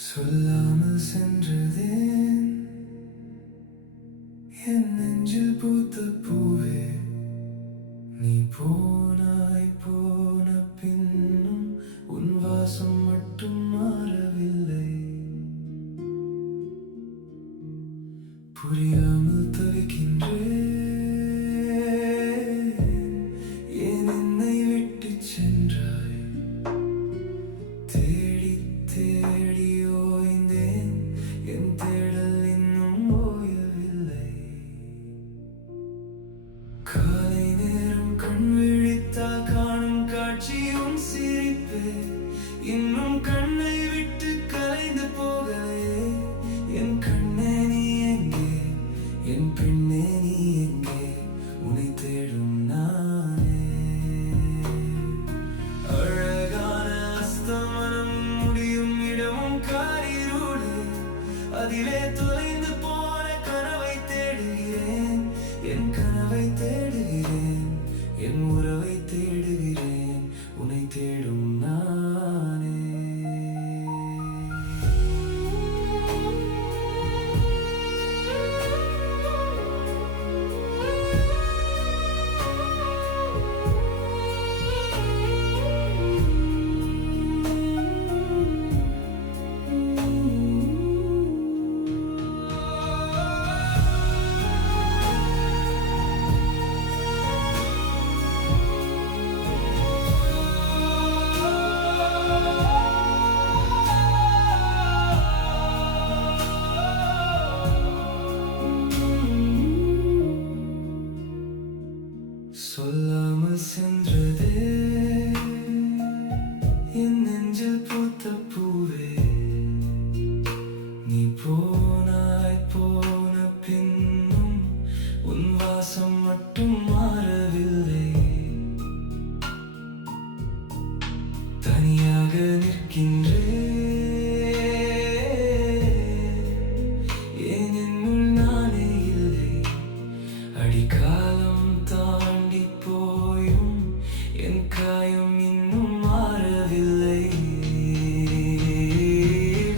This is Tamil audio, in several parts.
சொல்லாமல் சென்றதேன் என் நெஞ்சில் பூத்த பூவே. நீ போனாய் போன பின்னும் உன் வாசம் மட்டும் மாறவில்லை. புரியாமல் தவிக்கின்றேன், ஏன் என்னை விட்டு சென்றாய். தேடி தேடி ஓய்ந்தேன், என் தேடல் இன்னும் ஓயவில்லை. காலை நேரம் கண் விழித்தால் காணும் காட்சி உன் சிரிப்பே. இன்னும் கண்ணை விட்டு கலைந்து போகலையே. என் கண்ணே நீ எங்கே, என் பெண்ணே நீ எங்கே, உன்னை தேடும் நானே. அழகான அஸ்தமனம் முடியும் இடமும் காரிருளே. அதிலே தொலைந்து போன கனவை தேடுகிறேன். என் கனவை தேடுகிறேன், என் உறவை தேடுகிறேன், உன்னை தேடும் நானே. சொல்லாமல் சென்றதே என் நெஞ்சில் பூத்த பூவே. நீ போனாய் போன பின்னும் உன் வாசம் மட்டும் மாறவில்லை. தனியாக நிற்கின்றேன், ஏன் என்னுள் நானே இல்லை. அடிக்காலம் தாண்டி போயும் என் காயம் இன்னும் மாறவில்லை.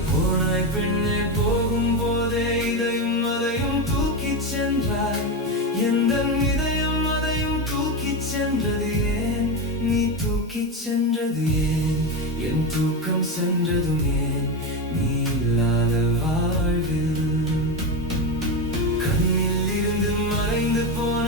போனாய் பெண்ணே, போகும் போதே இதையும் அதையும் தூக்கிச் சென்றாய். எந்த இதயம் அதையும் தூக்கிச் சென்றது ஏன்? நீ தூக்கிச் சென்றது ஏன்? என் தூக்கம் சென்றதும் ஏன்? நீ இல்லாத வாழ்வில் கண்ணில் இருந்து மறைந்து போன